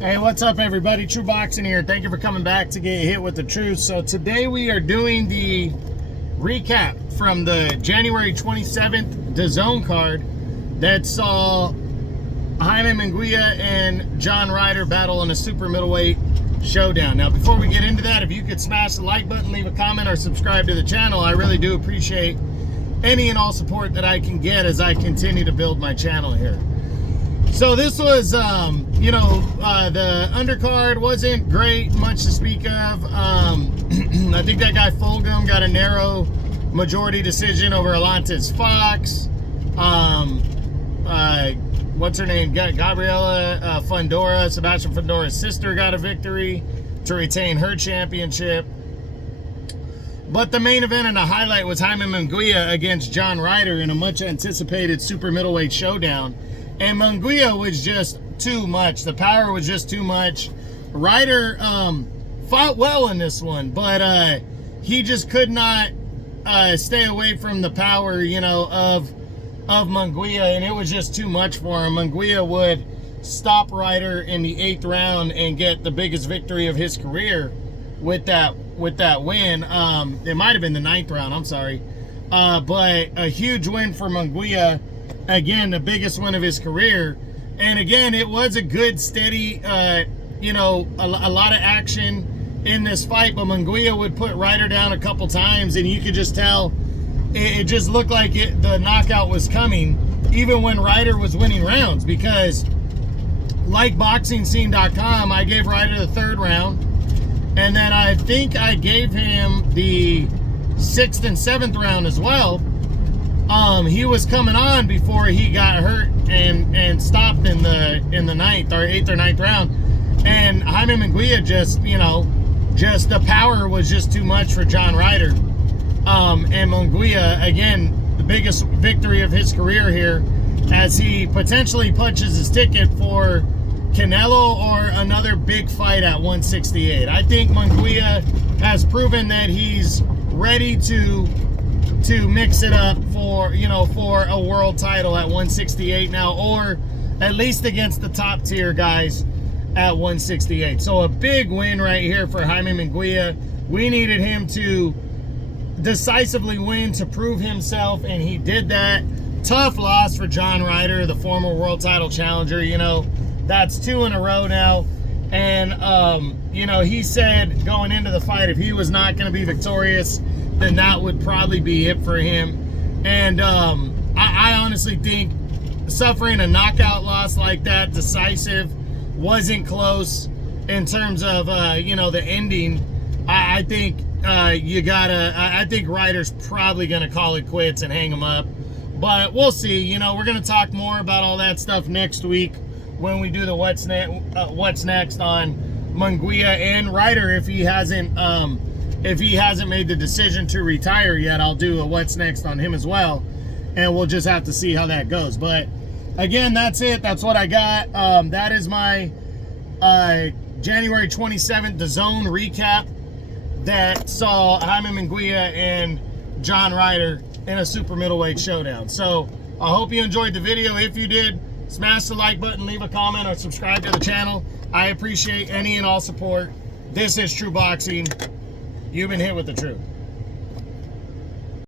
Hey, what's up everybody? True Boxing here. Thank you for coming back to get hit with the truth. So today we are doing the recap from the January 27th DAZN card that saw Jaime Munguia and John Ryder battle in a super middleweight showdown. Now, before we get into that, if you could smash the like button, leave a comment, or subscribe to the channel, I really do appreciate any and all support that I can get as I continue to build my channel here. So this was, the undercard wasn't great, much to speak of. I think that guy Fulgham got a narrow majority decision over Alontes Fox. What's her name? Gabriela Fundora, Sebastian Fundora's sister, got a victory to retain her championship. But the main event and the highlight was Jaime Munguia against John Ryder in a much anticipated super middleweight showdown. And Munguia was just too much. The power was just too much. Ryder fought well in this one, but he just could not stay away from the power, of Munguia, and it was just too much for him. Munguia would stop Ryder in the 8th round and get the biggest victory of his career with that win. It might have been the 9th round, I'm sorry. But a huge win for Munguia. Again, the biggest win of his career. And again, it was a good, steady, a lot of action in this fight, but Munguia would put Ryder down a couple times, and you could just tell it just looked like the knockout was coming, even when Ryder was winning rounds, because like BoxingScene.com, I gave Ryder the 3rd round, and then I think I gave him the 6th and 7th round as well. He was coming on before he got hurt and stopped in the 9th or 8th or 9th round. And Jaime Munguia just the power was just too much for John Ryder. And Munguia, again, the biggest victory of his career here, as he potentially punches his ticket for Canelo or another big fight at 168. I think Munguia has proven that he's ready to mix it up for a world title at 168 now, or at least against the top tier guys at 168. So a big win right here for Jaime Munguia. We needed him to decisively win to prove himself, and he did that. Tough loss for John Ryder, the former world title challenger. That's 2 in a row now. And he said going into the fight, if he was not going to be victorious, then that would probably be it for him. And I honestly think suffering a knockout loss like that, decisive, wasn't close in terms of the ending. I think I think Ryder's probably gonna call it quits and hang him up, but we'll see. We're gonna talk more about all that stuff next week when we do the what's next on Munguia and Ryder. If he hasn't made the decision to retire yet, I'll do a what's next on him as well, and we'll just have to see how that goes. But again, that's it. That's what I got. That is my January 27th DAZN recap that saw Jaime Munguia and John Ryder in a super middleweight showdown. So I hope you enjoyed the video. If you did, smash the like button, leave a comment, or subscribe to the channel. I appreciate any and all support. This is True Boxing. You've been hit with the truth.